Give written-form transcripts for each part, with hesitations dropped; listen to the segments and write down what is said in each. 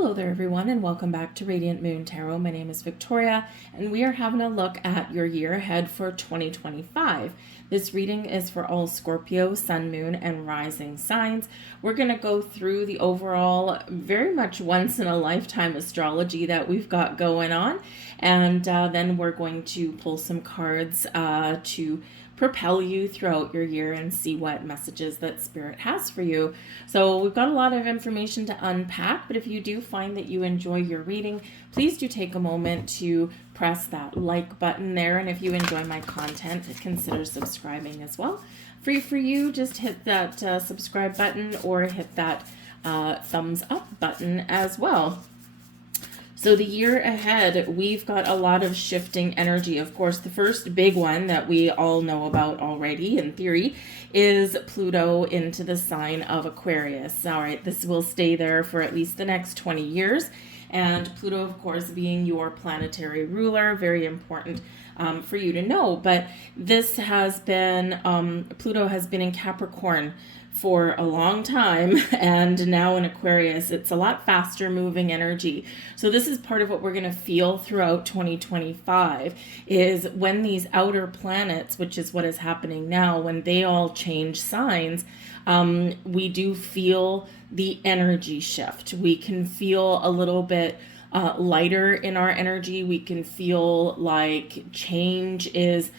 Hello there everyone, and welcome back to Radiant Moon Tarot. My name is Victoria and we are having a look at your year ahead for 2025. This reading is for all Scorpio, Sun, Moon, and Rising signs. We're going to go through the overall, very much once in a lifetime astrology that we've got going on, and then we're going to pull some cards to propel you throughout your year and see what messages that Spirit has for you. So we've got a lot of information to unpack, but if you do find that you enjoy your reading, please do take a moment to press that like button there. And if you enjoy my content, consider subscribing as well. Free for you, just hit that subscribe button or hit that thumbs up button as well. So the year ahead, we've got a lot of shifting energy. Of course, the first big one that we all know about already in theory is Pluto into the sign of Aquarius. All right, this will stay there for at least the next 20 years. And Pluto, of course, being your planetary ruler, very important for you to know. But this has been, Pluto has been in Capricorn for a long time, and now in Aquarius. It's a lot faster moving energy. So this is part of what we're going to feel throughout 2025 is when these outer planets, which is what is happening now, when they all change signs, we do feel the energy shift. We can feel a little bit lighter in our energy. We can feel like change is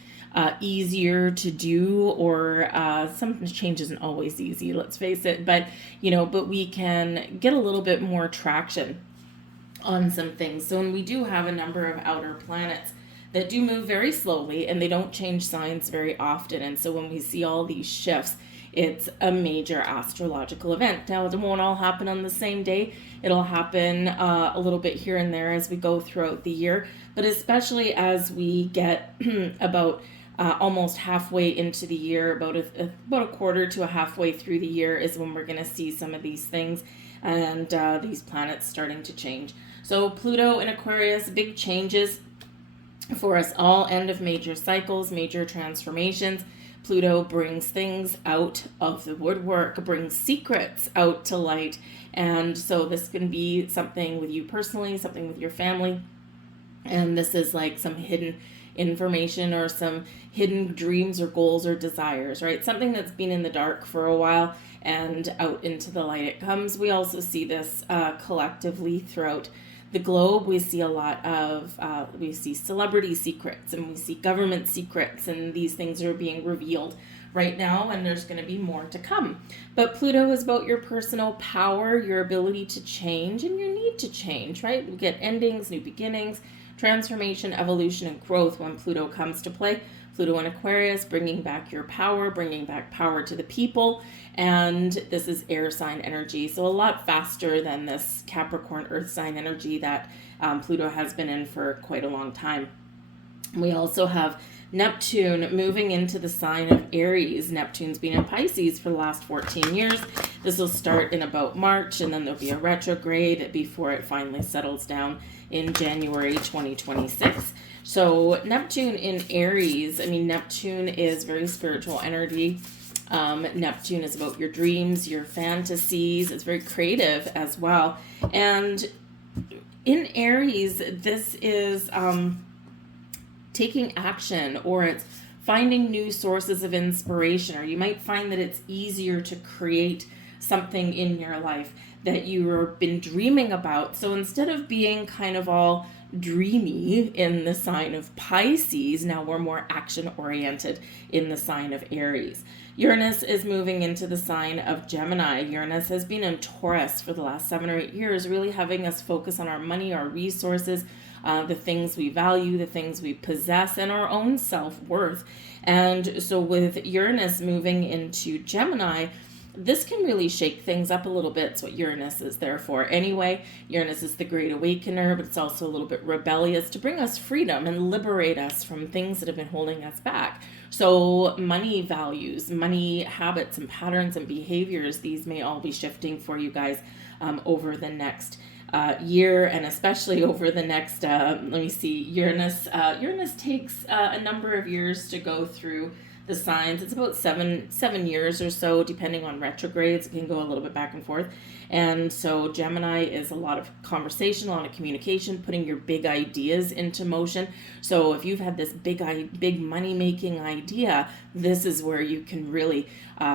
easier to do, or some change isn't always easy, let's face it, but we can get a little bit more traction on some things. So when we do have a number of outer planets that do move very slowly and they don't change signs very often, and so when we see all these shifts, it's a major astrological event. Now, it won't all happen on the same day. It'll happen a little bit here and there as we go throughout the year, but especially as we get about almost halfway into the year, about a quarter to a halfway through the year is when we're going to see some of these things and these planets starting to change. So Pluto in Aquarius, big changes for us all, end of major cycles, major transformations. Pluto brings things out of the woodwork, brings secrets out to light. And so this can be something with you personally, something with your family. And this is like some hidden information or some hidden dreams or goals or desires, right? Something that's been in the dark for a while and out into the light it comes. We also see this collectively throughout the globe. We see a lot of, we see celebrity secrets and we see government secrets, and these things are being revealed right now, and there's going to be more to come. But Pluto is about your personal power, your ability to change, and your need to change, right? We get endings, new beginnings, transformation, evolution, and growth when Pluto comes to play. Pluto in Aquarius, bringing back your power, bringing back power to the people. And this is air sign energy. So a lot faster than this Capricorn earth sign energy that Pluto has been in for quite a long time. We also have Neptune moving into the sign of Aries. Neptune's been in Pisces for the last 14 years. This will start in about March, and then there'll be a retrograde before it finally settles down in January 2026. So Neptune in Aries, Neptune is very spiritual energy. Neptune is about your dreams, your fantasies. It's very creative as well. And in Aries, this is taking action, or it's finding new sources of inspiration, or you might find that it's easier to create something in your life that you've been dreaming about. So instead of being kind of all dreamy in the sign of Pisces, now we're more action oriented in the sign of Aries. Uranus is moving into the sign of Gemini. Uranus has been in Taurus for the last 7 or 8 years, really having us focus on our money, our resources, the things we value, the things we possess, and our own self-worth. And so with Uranus moving into Gemini, this can really shake things up a little bit. It's what Uranus is there for anyway. Uranus is the great awakener, but it's also a little bit rebellious to bring us freedom and liberate us from things that have been holding us back. So money values, money habits and patterns and behaviors, these may all be shifting for you guys over the next year, and especially over the next, Uranus takes a number of years to go through the signs. It's about seven years or so, depending on retrogrades. It can go a little bit back and forth. And so Gemini is a lot of conversation, a lot of communication, putting your big ideas into motion. So if you've had this big money making idea, this is where you can really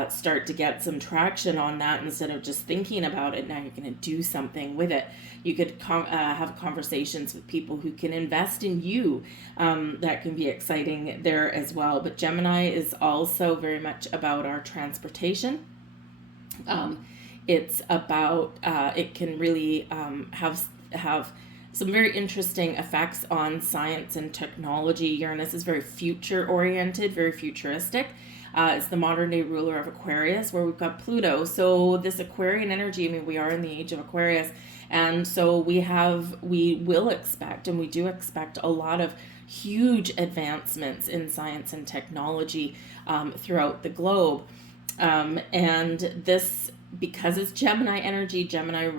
start to get some traction on that. Instead of just thinking about it, now you're going to do something with it. You could have conversations with people who can invest in you. That can be exciting there as well. But Gemini is also very much about our transportation. It's about, it can really have some very interesting effects on science and technology. Uranus is very future oriented, very futuristic. It's the modern day ruler of Aquarius, where we've got Pluto. So this Aquarian energy, I mean, we are in the age of Aquarius. And so we will expect, and we do expect, a lot of huge advancements in science and technology throughout the globe. And this, because it's Gemini energy, Gemini,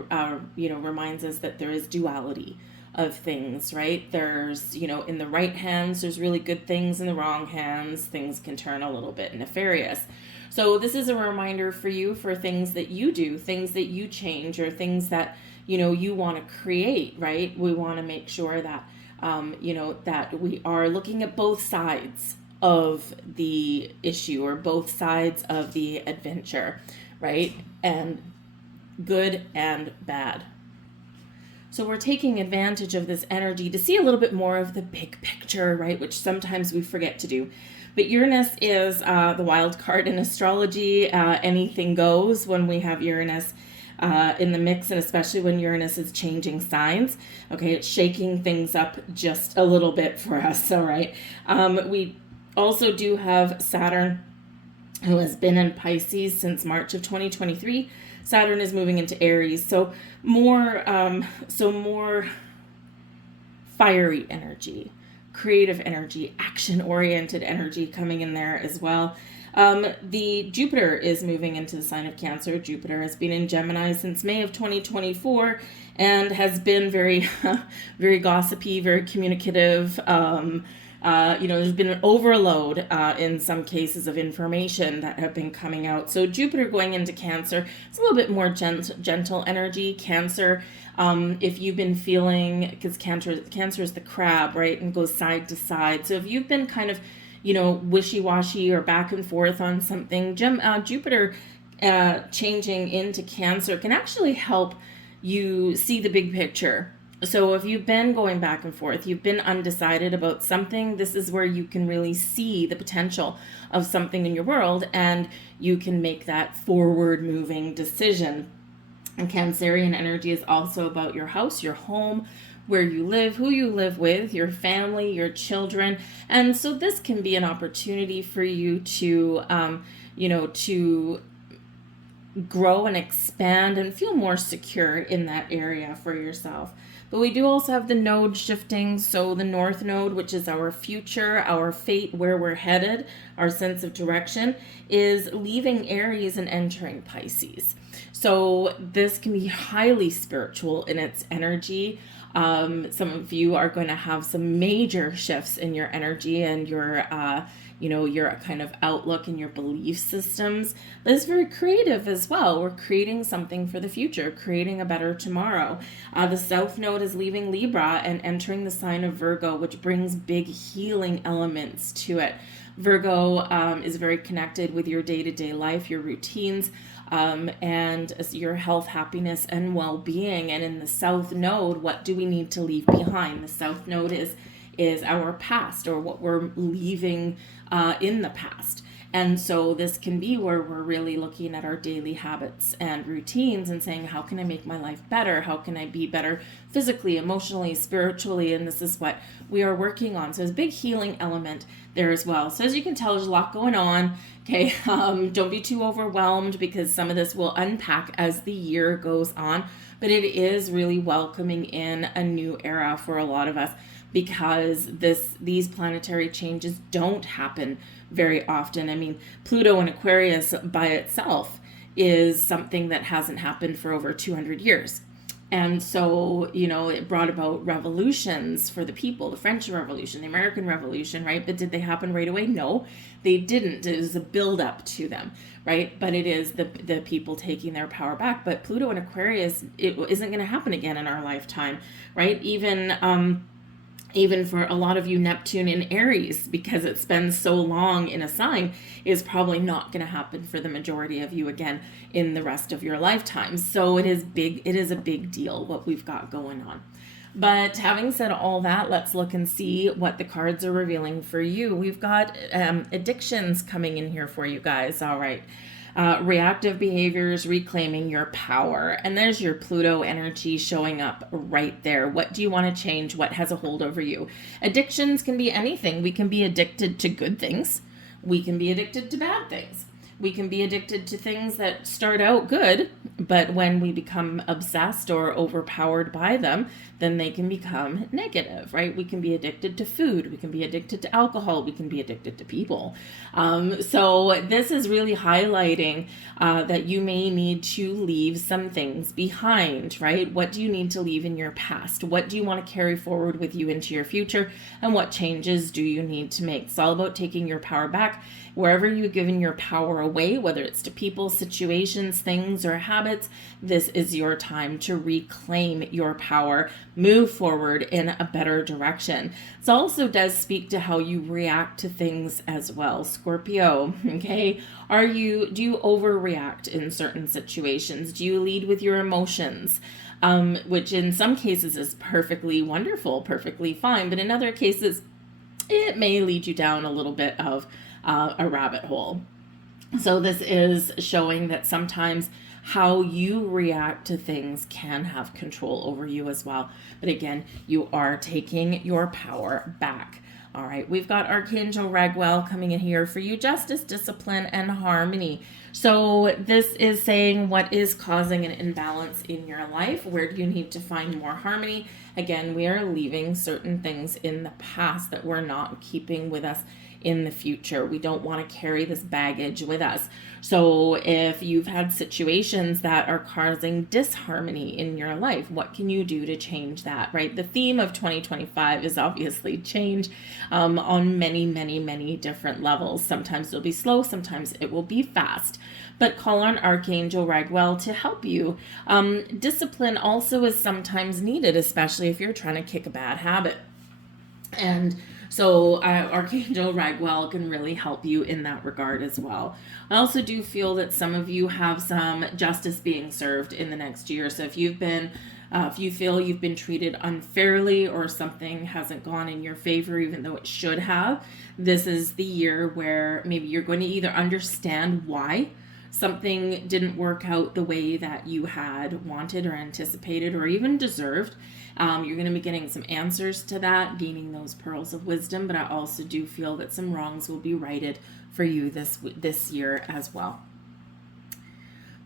reminds us that there is duality of things, right? There's, in the right hands, there's really good things. In the wrong hands, things can turn a little bit nefarious. So this is a reminder for you for things that you do, things that you change, or things that, you want to create, right? We want to make sure that, that we are looking at both sides of the issue, or both sides of the adventure, right? And good and bad. So we're taking advantage of this energy to see a little bit more of the big picture, right? Which sometimes we forget to do. But Uranus is the wild card in astrology. Anything goes when we have Uranus in the mix, and especially when Uranus is changing signs. Okay, it's shaking things up just a little bit for us, all right? We also do have Saturn, who has been in Pisces since March of 2023. Saturn is moving into Aries, so more fiery energy, creative energy, action-oriented energy coming in there as well. The Jupiter is moving into the sign of Cancer. Jupiter has been in Gemini since May of 2024 and has been very, very gossipy, very communicative. There's been an overload in some cases of information that have been coming out. So Jupiter going into Cancer, it's a little bit more gentle energy. Cancer, if you've been feeling, because Cancer is the crab, right, and goes side to side. So if you've been kind of, wishy-washy or back and forth on something, Jupiter changing into Cancer can actually help you see the big picture. So if you've been going back and forth, you've been undecided about something, this is where you can really see the potential of something in your world, and you can make that forward moving decision. And Cancerian energy is also about your house, your home, where you live, who you live with, your family, your children. And so this can be an opportunity for you to, to grow and expand and feel more secure in that area for yourself. But we do also have the node shifting. So the North Node, which is our future, our fate, where we're headed, our sense of direction, is leaving Aries and entering Pisces. So this can be highly spiritual in its energy. Some of you are going to have some major shifts in your energy and your kind of outlook and your belief systems. But it's very creative as well. We're creating something for the future, creating a better tomorrow. The South Node is leaving Libra and entering the sign of Virgo, which brings big healing elements to it. Virgo is very connected with your day-to-day life, your routines, and your health, happiness, and well-being. And in the South Node, what do we need to leave behind? The South Node is our past, or what we're leaving in the past. And so this can be where we're really looking at our daily habits and routines and saying, how can I make my life better? How can I be better physically, emotionally, spiritually? And this is what we are working on. So there's a big healing element there as well. So as you can tell, there's a lot going on. Okay, don't be too overwhelmed, because some of this will unpack as the year goes on. But it is really welcoming in a new era for a lot of us, because these planetary changes don't happen very often. I mean, Pluto in Aquarius by itself is something that hasn't happened for over 200 years. And so, it brought about revolutions for the people, the French Revolution, the American Revolution, right? But did they happen right away? No, they didn't. It was a build up to them, right? But it is the people taking their power back. But Pluto in Aquarius, it isn't going to happen again in our lifetime, right? Even for a lot of you, Neptune in Aries, because it spends so long in a sign, is probably not going to happen for the majority of you again in the rest of your lifetime. So it is a big deal what we've got going on. But having said all that, let's look and see what the cards are revealing for you. We've got addictions coming in here for you guys. All right. Reactive behaviors, reclaiming your power. And there's your Pluto energy showing up right there. What do you want to change? What has a hold over you? Addictions can be anything. We can be addicted to good things. We can be addicted to bad things. We can be addicted to things that start out good, but when we become obsessed or overpowered by them, then they can become negative, right? We can be addicted to food. We can be addicted to alcohol. We can be addicted to people. So this is really highlighting that you may need to leave some things behind, right? What do you need to leave in your past? What do you want to carry forward with you into your future? And what changes do you need to make? It's all about taking your power back. Wherever you've given your power away, whether it's to people, situations, things, or habits, this is your time to reclaim your power, move forward in a better direction. It also does speak to how you react to things as well. Scorpio, okay? Do you overreact in certain situations? Do you lead with your emotions? Which in some cases is perfectly wonderful, perfectly fine, but in other cases, it may lead you down a little bit of a rabbit hole. So this is showing that sometimes how you react to things can have control over you as well. But again, you are taking your power back. All right, we've got Archangel Raguel coming in here for you, justice, discipline, and harmony. So this is saying what is causing an imbalance in your life. Where do you need to find more harmony? Again, we are leaving certain things in the past that we're not keeping with us in the future. We don't want to carry this baggage with us. So if you've had situations that are causing disharmony in your life, what can you do to change that, right? The theme of 2025 is obviously change on many, many, many different levels. Sometimes it'll be slow, sometimes it will be fast. But call on Archangel Raguel to help you. Discipline also is sometimes needed, especially if you're trying to kick a bad habit. And so Archangel Raguel can really help you in that regard as well. I also do feel that some of you have some justice being served in the next year. So if you feel you've been treated unfairly or something hasn't gone in your favor, even though it should have, this is the year where maybe you're going to either understand why something didn't work out the way that you had wanted or anticipated or even deserved. You're going to be getting some answers to that, gaining those pearls of wisdom, but I also do feel that some wrongs will be righted for you this year as well.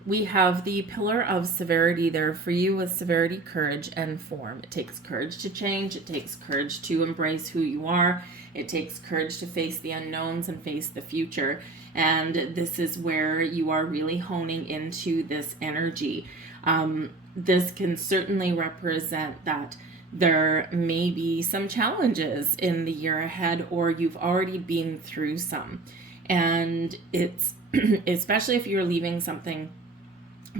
We have the pillar of severity there for you with severity, courage, and form. It takes courage to change. It takes courage to embrace who you are. It takes courage to face the unknowns and face the future. And this is where you are really honing into this energy. This can certainly represent that there may be some challenges in the year ahead, or you've already been through some. And it's, especially if you're leaving something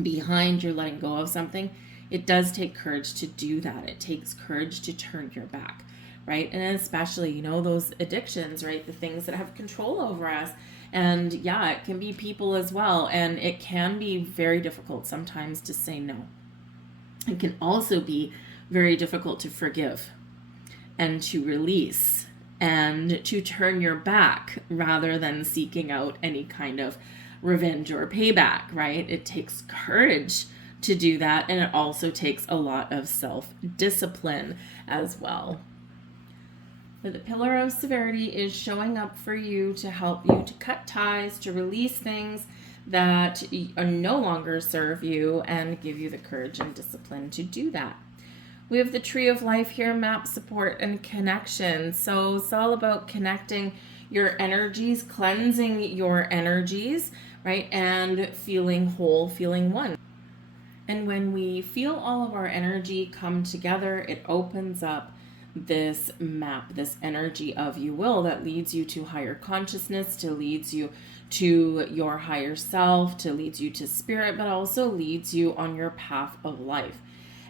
behind, you're letting go of something, it does take courage to do that. It takes courage to turn your back, right? And especially, those addictions, right? The things that have control over us. And yeah, it can be people as well. And it can be very difficult sometimes to say no. It can also be very difficult to forgive and to release and to turn your back rather than seeking out any kind of revenge or payback, right? It takes courage to do that, and it also takes a lot of self-discipline as well. But the pillar of severity is showing up for you to help you to cut ties, to release things that no longer serve you, and give you the courage and discipline to do that. We have the tree of life here, map, support, and connection. So it's all about connecting your energies, cleansing your energies, right? And feeling whole, feeling one. And when we feel all of our energy come together, it opens up this map, this energy of you will that leads you to higher consciousness, to leads you to your higher self, to leads you to spirit, but also leads you on your path of life.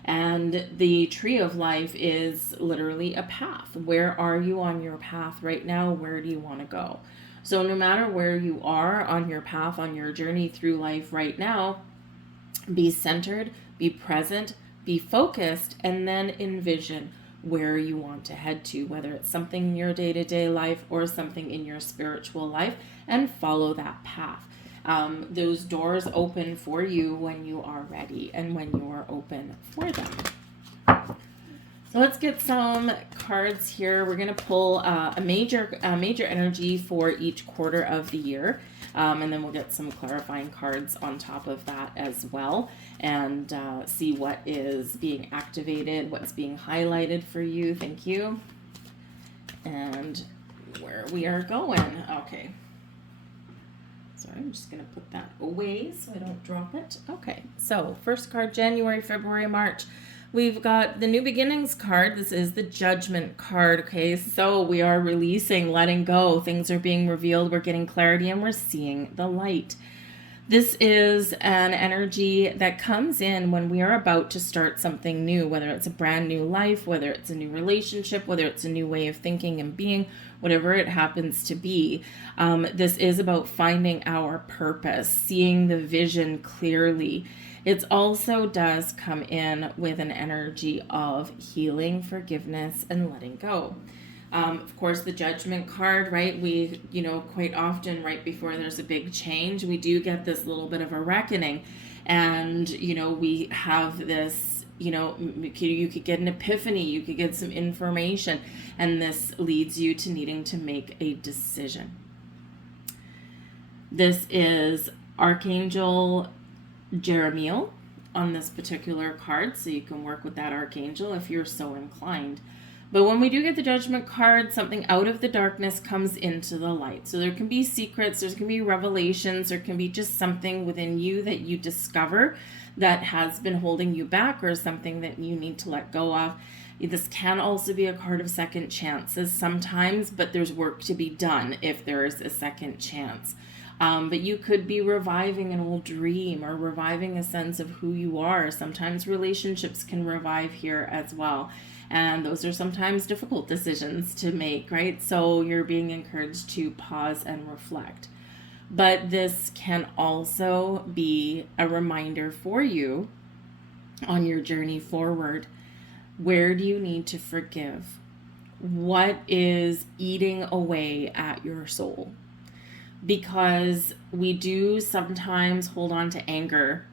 And the tree of life is literally a path. Where are you on your path right now? Where do you want to go? So no matter where you are on your path, on your journey through life right now, be centered, be present, be focused, and then envision where you want to head to, whether it's something in your day-to-day life or something in your spiritual life, and follow that path. Those doors open for you when you are ready and when you are open for them. So let's get some cards here. We're going to pull a major energy for each quarter of the year. And then we'll get some clarifying cards on top of that as well, and see what is being activated, what's being highlighted for you. Thank you. And where we are going. Okay. Sorry, I'm just going to put that away so I don't drop it. Okay, so first card, January, February, March. We've got the New Beginnings card. This is the Judgment card, okay? So we are releasing, letting go. Things are being revealed. We're getting clarity and we're seeing the light. This is an energy that comes in when we are about to start something new, whether it's a brand new life, whether it's a new relationship, whether it's a new way of thinking and being, whatever it happens to be. This is about finding our purpose, seeing the vision clearly. It also does come in with an energy of healing, forgiveness, and letting go. Of course, the Judgment card, right? We, quite often right before there's a big change, we do get this little bit of a reckoning. And, we have this, you could get an epiphany, you could get some information, and this leads you to needing to make a decision. This is Archangel Jeremiel on this particular card, so you can work with that archangel if you're so inclined. But when we do get the Judgment card, something out of the darkness comes into the light. So there can be secrets, there can be revelations, there can be just something within you that you discover that has been holding you back, or something that you need to let go of. This can also be a card of second chances sometimes, but there's work to be done if there is a second chance. But you could be reviving an old dream or reviving a sense of who you are. Sometimes relationships can revive here as well. And those are sometimes difficult decisions to make, right? So you're being encouraged to pause and reflect. But this can also be a reminder for you on your journey forward. Where do you need to forgive? What is eating away at your soul? Because we do sometimes hold on to anger.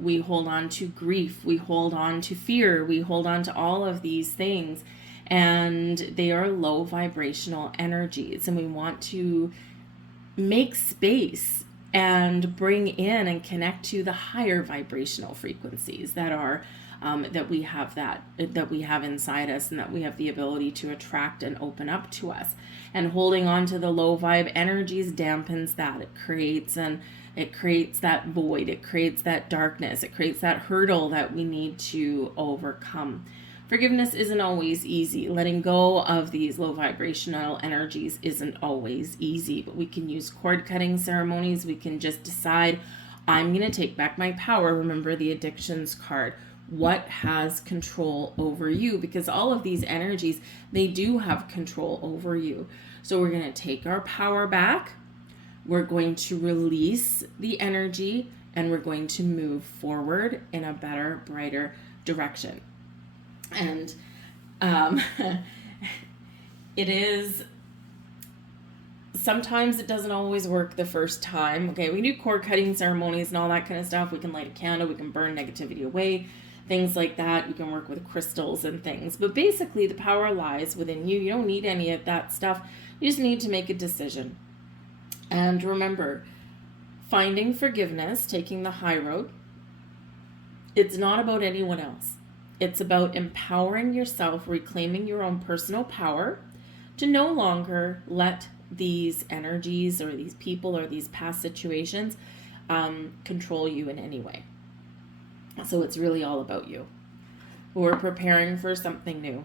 We hold on to grief. We hold on to fear. We hold on to all of these things. And they are low vibrational energies. And we want to make space and bring in and connect to the higher vibrational frequencies that are that we have inside us, and that we have the ability to attract and open up to us. And holding on to the low vibe energies dampens that. It creates that void. It creates that darkness. It creates that hurdle that we need to overcome. Forgiveness isn't always easy. Letting go of these low vibrational energies isn't always easy, but we can use cord cutting ceremonies. We can just decide, I'm going to take back my power. Remember the addictions card. What has control over you? Because all of these energies, they do have control over you. So we're going to take our power back. We're going to release the energy, and we're going to move forward in a better, brighter direction. And sometimes it doesn't always work the first time. Okay, we do cord cutting ceremonies and all that kind of stuff. We can light a candle, we can burn negativity away, things like that. You can work with crystals and things. But basically, the power lies within you. You don't need any of that stuff. You just need to make a decision. And remember, finding forgiveness, taking the high road, it's not about anyone else. It's about empowering yourself, reclaiming your own personal power to no longer let these energies or these people or these past situations control you in any way. So it's really all about you. We're preparing for something new.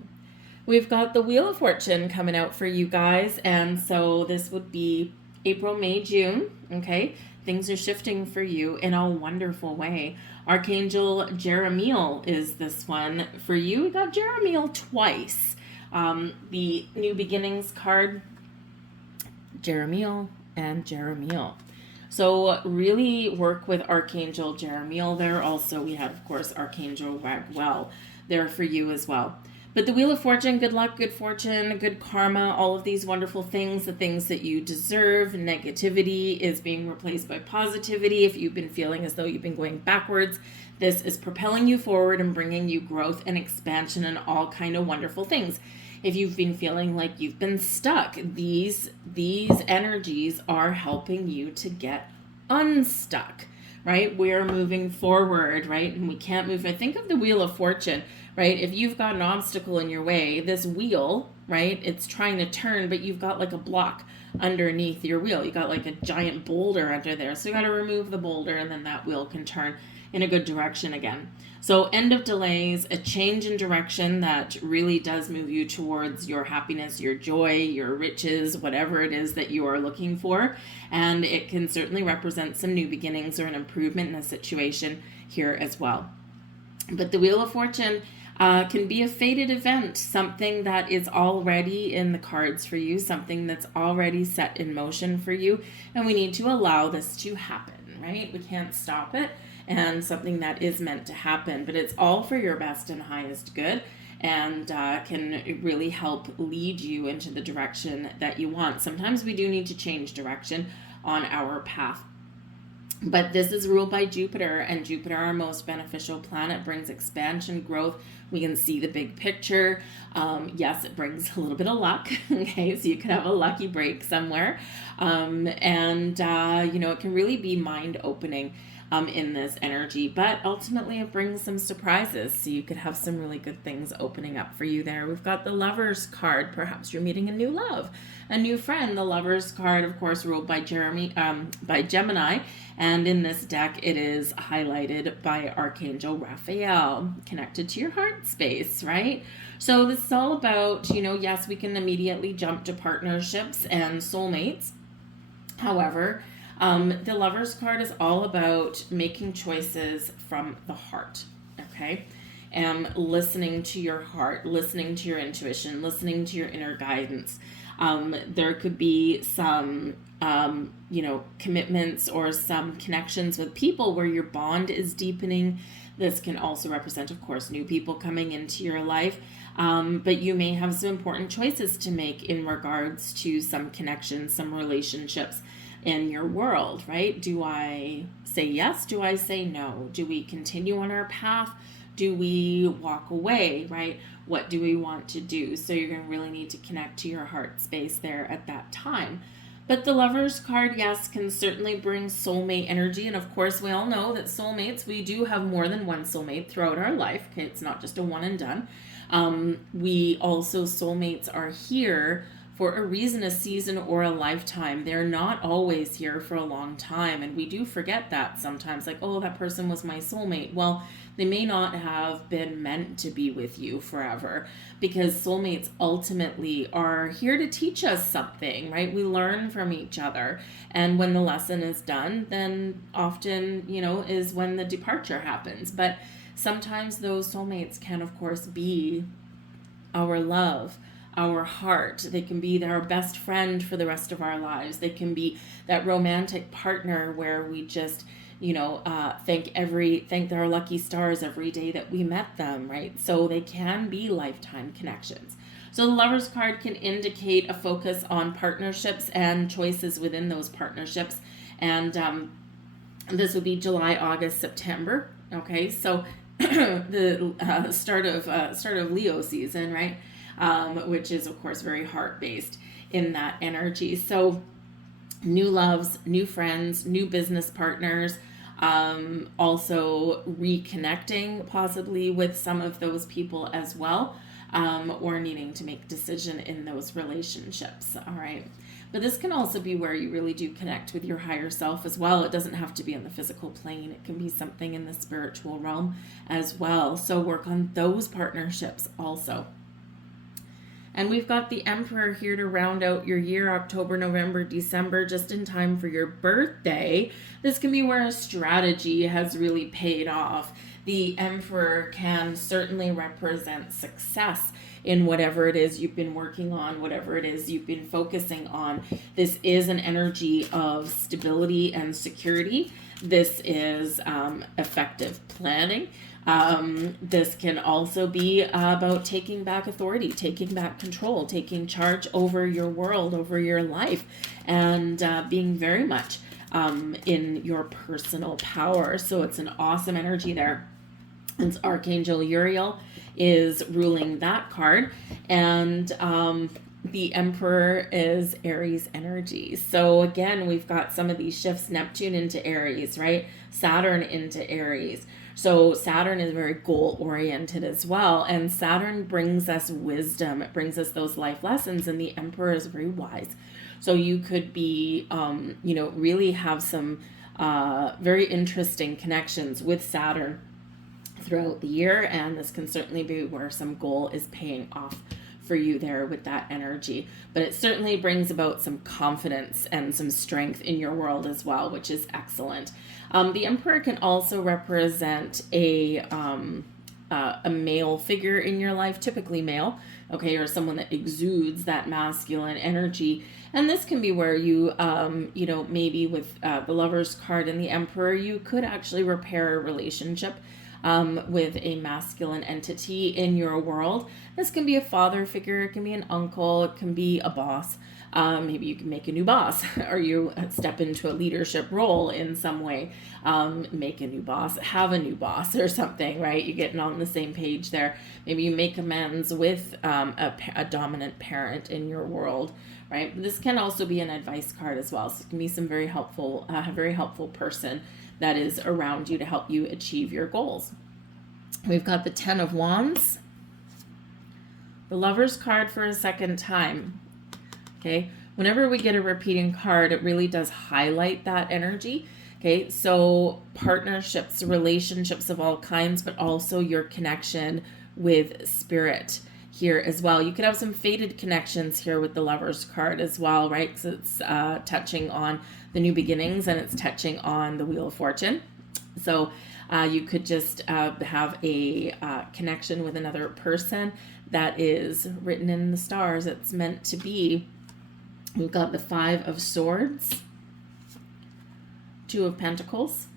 We've got the Wheel of Fortune coming out for you guys. And so this would be April, May, June. Okay. Things are shifting for you in a wonderful way. Archangel Jeremiel is this one for you. We got Jeremiel twice. The New Beginnings card, Jeremiel and Jeremiel. So really work with Archangel Jeremiel there. Also, we have, of course, Archangel Raguel there for you as well. But the Wheel of Fortune, good luck, good fortune, good karma, all of these wonderful things, the things that you deserve. Negativity is being replaced by positivity. If you've been feeling as though you've been going backwards, this is propelling you forward and bringing you growth and expansion and all kind of wonderful things. If you've been feeling like you've been stuck, these energies are helping you to get unstuck, right? We're moving forward, right? And we can't move. I think of the Wheel of Fortune, right? If you've got an obstacle in your way, this wheel, right? It's trying to turn, but you've got like a block underneath your wheel. You got like a giant boulder under there. So you got to remove the boulder and then that wheel can turn in a good direction again. So end of delays, a change in direction that really does move you towards your happiness, your joy, your riches, whatever it is that you are looking for. And it can certainly represent some new beginnings or an improvement in a situation here as well. But the Wheel of Fortune can be a fated event, something that is already in the cards for you, something that's already set in motion for you. And we need to allow this to happen, right? We can't stop it. And something that is meant to happen, but it's all for your best and highest good, and can really help lead you into the direction that you want. Sometimes we do need to change direction on our path. But this is ruled by Jupiter, and Jupiter, our most beneficial planet, brings expansion, growth. We can see the big picture. Yes, it brings a little bit of luck. Okay, so you could have a lucky break somewhere. It can really be mind-opening in this energy, but ultimately it brings some surprises, so you could have some really good things opening up for you there. We've got the Lovers card. Perhaps you're meeting a new love, a new friend. The Lovers card, of course, ruled by Gemini, and in this deck it is highlighted by Archangel Raphael, connected to your heart space, right? So this is all about, yes, we can immediately jump to partnerships and soulmates. However, the Lovers card is all about making choices from the heart, okay? And listening to your heart, listening to your intuition, listening to your inner guidance. There could be some, commitments or some connections with people where your bond is deepening. This can also represent, of course, new people coming into your life. But you may have some important choices to make in regards to some connections, some relationships in your world, right? Do I say yes? Do I say no? Do we continue on our path? Do we walk away, right? What do we want to do? So you're going to really need to connect to your heart space there at that time. But the Lovers card, yes, can certainly bring soulmate energy. And of course, we all know that soulmates, we do have more than one soulmate throughout our life. Okay, it's not just a one and done. Soulmates are here for a reason, a season, or a lifetime. They're not always here for a long time. And we do forget that sometimes, like, oh, that person was my soulmate. Well, they may not have been meant to be with you forever, because soulmates ultimately are here to teach us something, right? We learn from each other. And when the lesson is done, then often, is when the departure happens. But sometimes those soulmates can, of course, be our love, our heart. They can be our best friend for the rest of our lives. They can be that romantic partner where we just, thank our lucky stars every day that we met them, right? So they can be lifetime connections. So the Lovers card can indicate a focus on partnerships and choices within those partnerships. And this would be July, August, September. Okay, so the start of Leo season, right? Which is, of course, very heart-based in that energy. So new loves, new friends, new business partners, also reconnecting possibly with some of those people as well, or needing to make decision in those relationships. All right. But this can also be where you really do connect with your higher self as well. It doesn't have to be on the physical plane. It can be something in the spiritual realm as well. So work on those partnerships also. And we've got the Emperor here to round out your year, October, November, December, just in time for your birthday. This can be where a strategy has really paid off. The Emperor can certainly represent success in whatever it is you've been working on, whatever it is you've been focusing on. This is an energy of stability and security. This is effective planning. This can also be about taking back authority, taking back control, taking charge over your world, over your life, and being very much in your personal power. So it's an awesome energy there. And Archangel Uriel is ruling that card, and the Emperor is Aries energy. So again, we've got some of these shifts: Neptune into Aries, right? Saturn into Aries. So Saturn is very goal oriented as well, and Saturn brings us wisdom. It brings us those life lessons, and the Emperor is very wise. So you could be, really have some very interesting connections with Saturn throughout the year, and this can certainly be where some goal is paying off for you there with that energy. But it certainly brings about some confidence and some strength in your world as well, which is excellent. The Emperor can also represent a male figure in your life, typically male, okay, or someone that exudes that masculine energy. And this can be where you, maybe with the Lover's card and the Emperor, you could actually repair a relationship with a masculine entity in your world. This can be a father figure, it can be an uncle, it can be a boss. Maybe you can make a new boss, or you step into a leadership role in some way, make a new boss, have a new boss or something, right? You're getting on the same page there. Maybe you make amends with a dominant parent in your world, right? This can also be an advice card as well. So it can be some very helpful person that is around you to help you achieve your goals. We've got the Ten of Wands, the Lover's card for a second time. Okay, whenever we get a repeating card, it really does highlight that energy. Okay, so partnerships, relationships of all kinds, but also your connection with spirit here as well. You could have some fated connections here with the Lover's card as well, right? Because it's touching on the new beginnings, and it's touching on the Wheel of Fortune. So you could just have a connection with another person that is written in the stars. It's meant to be. We've got the Five of Swords, Two of Pentacles,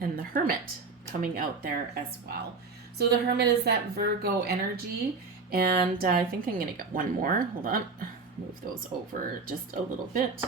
and the Hermit coming out there as well. So the Hermit is that Virgo energy, and I think I'm going to get one more. Hold on. Move those over just a little bit.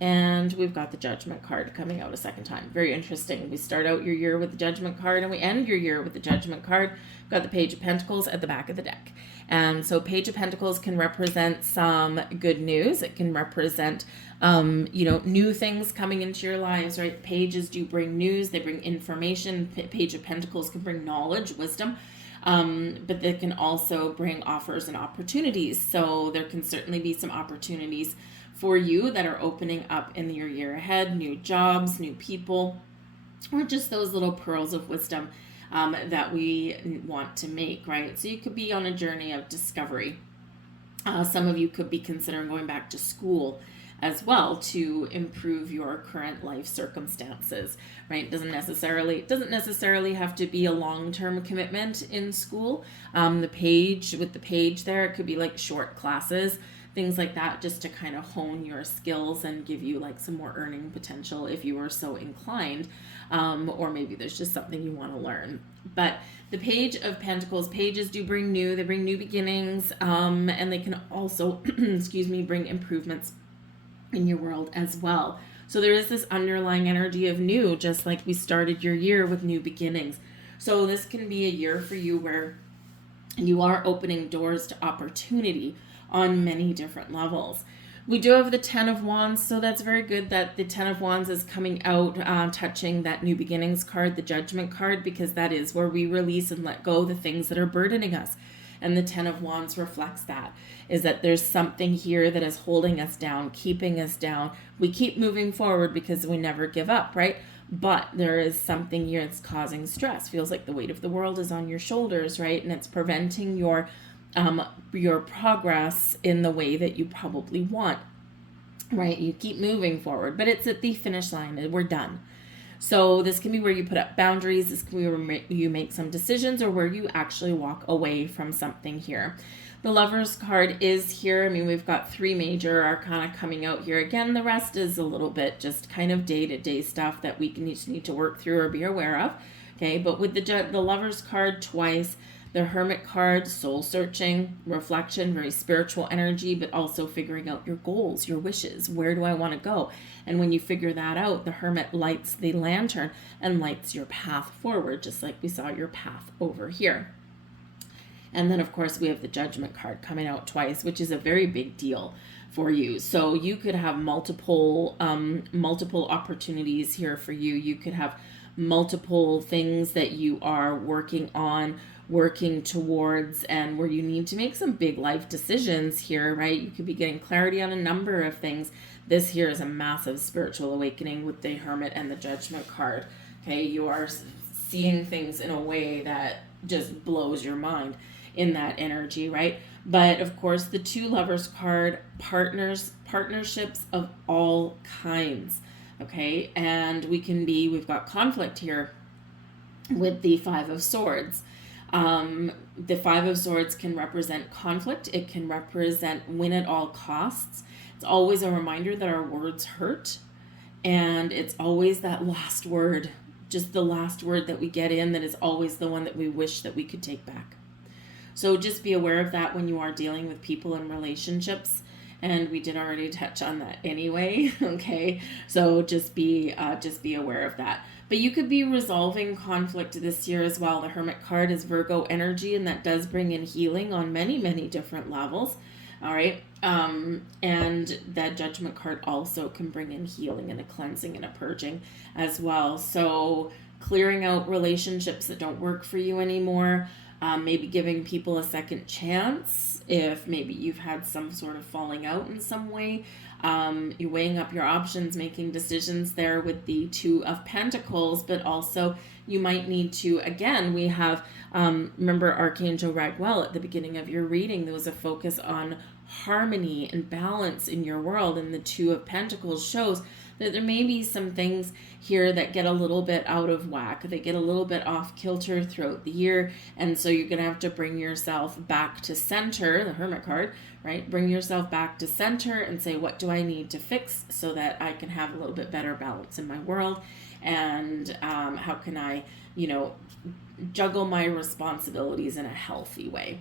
And we've got the Judgment card coming out a second time. Very interesting. We start out your year with the Judgment card, and we end your year with the Judgment card. We've got the Page of Pentacles at the back of the deck. And so Page of Pentacles can represent some good news. It can represent, new things coming into your lives, right? Pages do bring news. They bring information. Page of Pentacles can bring knowledge, wisdom. But they can also bring offers and opportunities. So there can certainly be some opportunities for you that are opening up in your year ahead, new jobs, new people, or just those little pearls of wisdom that we want to make, right? So you could be on a journey of discovery. Some of you could be considering going back to school as well to improve your current life circumstances, right? It doesn't necessarily have to be a long-term commitment in school. With the page there, it could be like short classes, things like that, just to kind of hone your skills and give you like some more earning potential if you are so inclined, or maybe there's just something you want to learn. But the Page of Pentacles, pages do bring they bring new beginnings, and they can also, bring improvements in your world as well. So there is this underlying energy of new, just like we started your year with new beginnings. So this can be a year for you where you are opening doors to opportunity on many different levels. We do have the Ten of Wands, so that's very good that the Ten of Wands is coming out, touching that new beginnings card, the Judgment card, because that is where we release and let go the things that are burdening us. And the Ten of Wands reflects that, is that there's something here that is holding us down, keeping us down. We keep moving forward because we never give up, right? But there is something here that's causing stress. Feels like the weight of the world is on your shoulders, right? And it's preventing your progress in the way that you probably want, right? You keep moving forward, but it's at the finish line and we're done. So this can be where you put up boundaries. This can be where you make some decisions, or where you actually walk away from something here. The Lovers card is here. I mean, we've got 3 major arcana coming out here. Again, the rest is a little bit just kind of day-to-day stuff that we need to work through or be aware of. Okay, but with the Lovers card twice, the Hermit card, soul searching, reflection, very spiritual energy, but also figuring out your goals, your wishes. Where do I want to go? And when you figure that out, the Hermit lights the lantern and lights your path forward, just like we saw your path over here. And then, of course, we have the Judgment card coming out twice, which is a very big deal for you. So you could have multiple opportunities here for you. You could have multiple things that you are working on, working towards, and where you need to make some big life decisions here, right? You could be getting clarity on a number of things. This here is a massive spiritual awakening with the Hermit and the Judgment card. Okay, you are seeing things in a way that just blows your mind in that energy, right? But of course, the 2 Lovers card, partnerships of all kinds. Okay, and we've got conflict here with the 5 of Swords. The 5 of Swords can represent conflict. It can represent win at all costs. It's always a reminder that our words hurt, and it's always that last word, just the last word that we get in, that is always the one that we wish that we could take back. So just be aware of that when you are dealing with people and relationships. And we did already touch on that anyway. Okay, so just be aware of that. But you could be resolving conflict this year as well. The Hermit card is Virgo energy, and that does bring in healing on many, many different levels. All right, and that Judgment card also can bring in healing and a cleansing and a purging as well. So clearing out relationships that don't work for you anymore. Maybe giving people a second chance if maybe you've had some sort of falling out in some way. You're weighing up your options, making decisions there with the 2 of Pentacles, but also you might need to, again, we have, remember Archangel Raguel at the beginning of your reading, there was a focus on harmony and balance in your world, and the 2 of Pentacles shows that there may be some things here that get a little bit out of whack. They get a little bit off kilter throughout the year. And so you're going to have to bring yourself back to center, the Hermit card, right? Bring yourself back to center and say, what do I need to fix so that I can have a little bit better balance in my world? And how can I, juggle my responsibilities in a healthy way?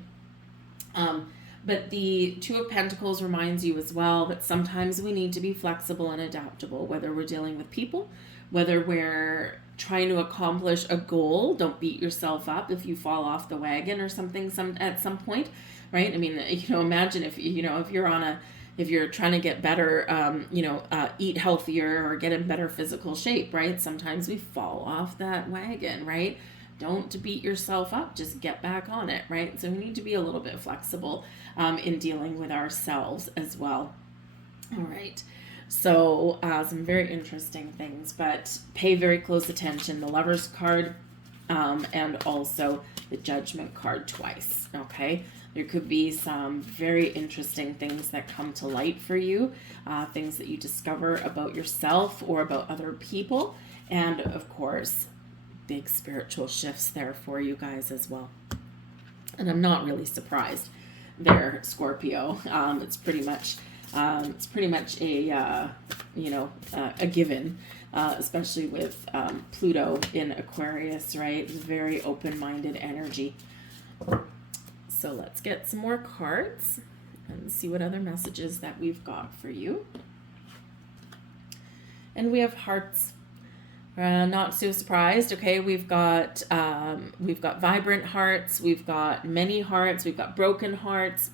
But the 2 of Pentacles reminds you as well that sometimes we need to be flexible and adaptable, whether we're dealing with people, whether we're trying to accomplish a goal. Don't beat yourself up if you fall off the wagon or something at some point, right? I mean, imagine if you're trying to get better, eat healthier or get in better physical shape, right? Sometimes we fall off that wagon, right? Don't beat yourself up, just get back on it, right? So we need to be a little bit flexible in dealing with ourselves as well. All right, so some very interesting things, but pay very close attention. The Lovers card and also the Judgment card twice, okay? There could be some very interesting things that come to light for you, things that you discover about yourself or about other people, and of course, big spiritual shifts there for you guys as well. And I'm not really surprised there, Scorpio. It's pretty much a given, especially with Pluto in Aquarius, right? It's very open-minded energy. So let's get some more cards and see what other messages that we've got for you. And we have Hearts. Not so surprised. Okay, we've got vibrant hearts, we've got many hearts, we've got broken hearts,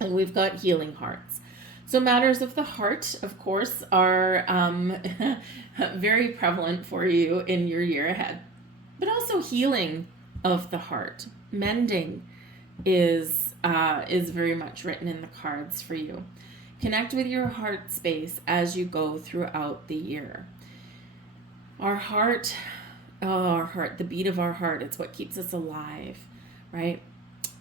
and we've got healing hearts. So matters of the heart, of course, are very prevalent for you in your year ahead, but also healing of the heart, mending, is very much written in the cards for you. Connect with your heart space as you go throughout the year. Our heart, the beat of our heart, it's what keeps us alive, right?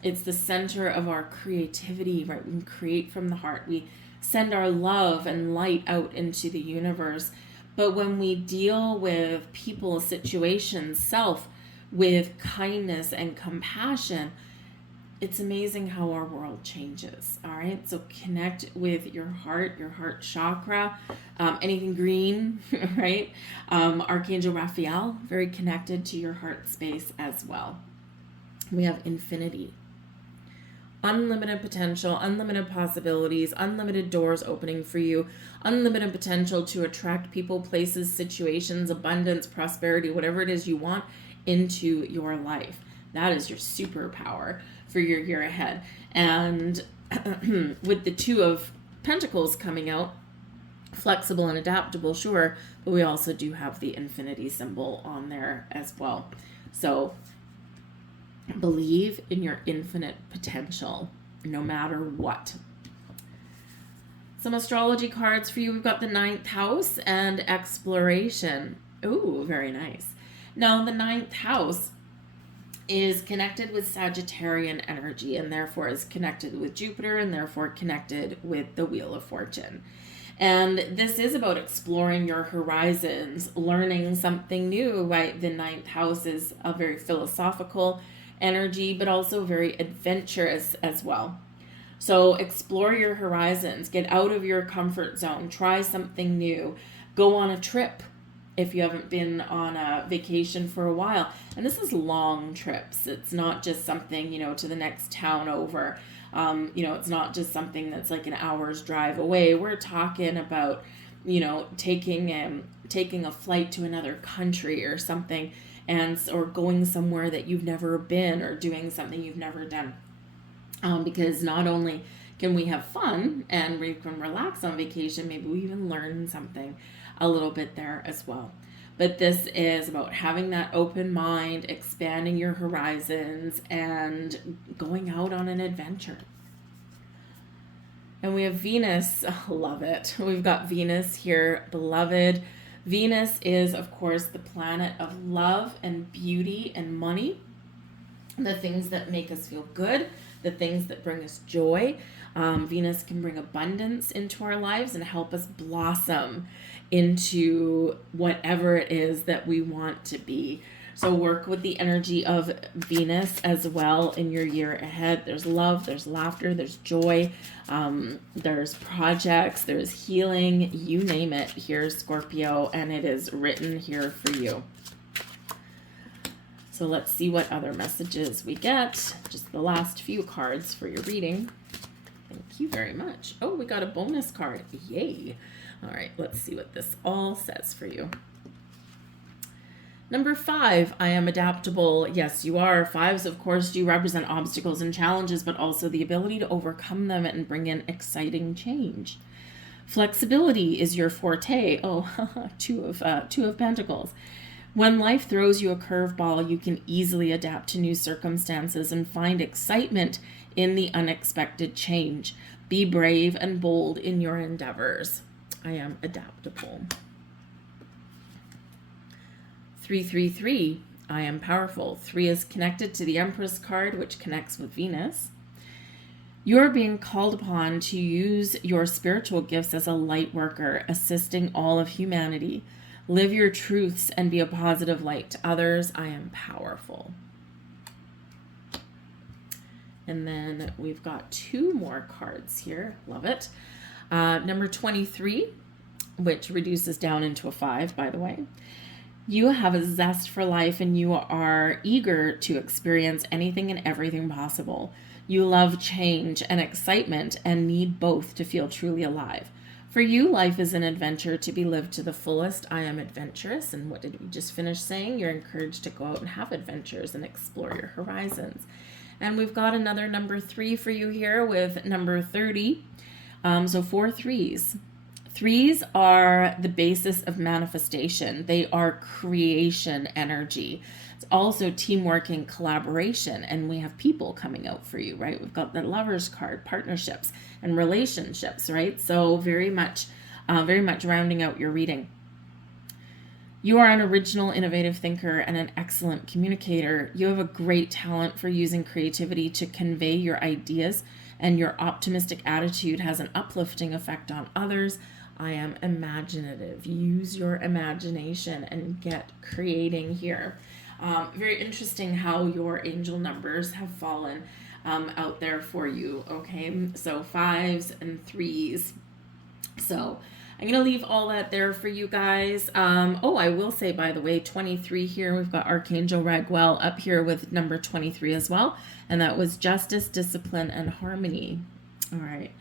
It's the center of our creativity, right? We create from the heart. We send our love and light out into the universe. But when we deal with people, situations, self, with kindness and compassion, it's amazing how our world changes. All right. So connect with your heart chakra, anything green, right? Archangel Raphael, very connected to your heart space as well. We have infinity, unlimited potential, unlimited possibilities, unlimited doors opening for you, unlimited potential to attract people, places, situations, abundance, prosperity, whatever it is you want into your life. That is your superpower for your year ahead. And with the Two of Pentacles coming out, flexible and adaptable, sure, but we also do have the infinity symbol on there as well. So believe in your infinite potential no matter what. Some astrology cards for you. We've got the 9th house and exploration. Ooh, very nice. Now, the 9th house is connected with Sagittarian energy and therefore is connected with Jupiter and therefore connected with the Wheel of Fortune. And this is about exploring your horizons, learning something new, right? The 9th house is a very philosophical energy, but also very adventurous as well. So explore your horizons, get out of your comfort zone, try something new, go on a trip if you haven't been on a vacation for a while. And this is long trips. It's not just something, to the next town over. It's not just something that's like an hour's drive away. We're talking about, taking a flight to another country or something, or going somewhere that you've never been or doing something you've never done. Because not only can we have fun and we can relax on vacation, maybe we even learn something a little bit there as well. But this is about having that open mind, expanding your horizons, and going out on an adventure. And we have Venus. Oh, love it. We've got Venus here, beloved. Venus is, of course, the planet of love and beauty and money, the things that make us feel good, the things that bring us joy. Venus can bring abundance into our lives and help us blossom into whatever it is that we want to be. So work with the energy of Venus as well in your year ahead. There's love, there's laughter, there's joy, there's projects, there's healing, you name it. Here's Scorpio, and it is written here for you. So let's see what other messages we get. Just the last few cards for your reading. Thank you very much. Oh, we got a bonus card. Yay. All right, let's see what this all says for you. Number 5, I am adaptable. Yes, you are. 5s, of course, do represent obstacles and challenges, but also the ability to overcome them and bring in exciting change. Flexibility is your forte. Oh, two of Pentacles. When life throws you a curveball, you can easily adapt to new circumstances and find excitement in the unexpected change. Be brave and bold in your endeavors. I am adaptable. 333, I am powerful. 3 is connected to the Empress card, which connects with Venus. You're being called upon to use your spiritual gifts as a light worker, assisting all of humanity. Live your truths and be a positive light to others. I am powerful. And then we've got 2 more cards here. Love it. Number 23, which reduces down into a 5, by the way. You have a zest for life and you are eager to experience anything and everything possible. You love change and excitement and need both to feel truly alive. For you, life is an adventure to be lived to the fullest. I am adventurous. And what did we just finish saying? You're encouraged to go out and have adventures and explore your horizons. And we've got another number 3 for you here with number 30. So 4 3s. Threes are the basis of manifestation. They are creation energy. It's also teamwork and collaboration. And we have people coming out for you, right? We've got the Lover's card, partnerships and relationships, right? So very much rounding out your reading. You are an original, innovative thinker and an excellent communicator. You have a great talent for using creativity to convey your ideas, and your optimistic attitude has an uplifting effect on others. I am imaginative. Use your imagination and get creating here. Very interesting how your angel numbers have fallen out there for you, okay? So 5s and 3s. So I'm going to leave all that there for you guys. I will say, by the way, 23 here, we've got Archangel Raguel up here with number 23 as well. And that was justice, discipline, and harmony. All right.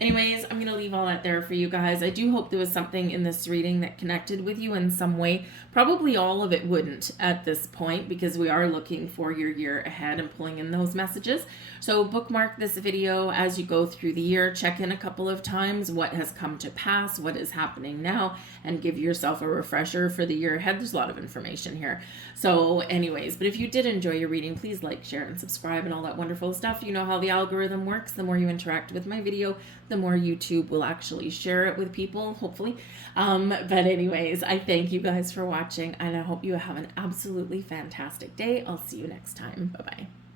Anyways, I'm going to leave all that there for you guys. I do hope there was something in this reading that connected with you in some way. Probably all of it wouldn't at this point, because we are looking for your year ahead and pulling in those messages. So bookmark this video as you go through the year. Check in a couple of times what has come to pass, what is happening now, and give yourself a refresher for the year ahead. There's a lot of information here. So anyways, but if you did enjoy your reading, please like, share, and subscribe and all that wonderful stuff. You know how the algorithm works. The more you interact with my video, the more YouTube will actually share it with people, hopefully. But anyways, I thank you guys for watching, and I hope you have an absolutely fantastic day. I'll see you next time. Bye-bye.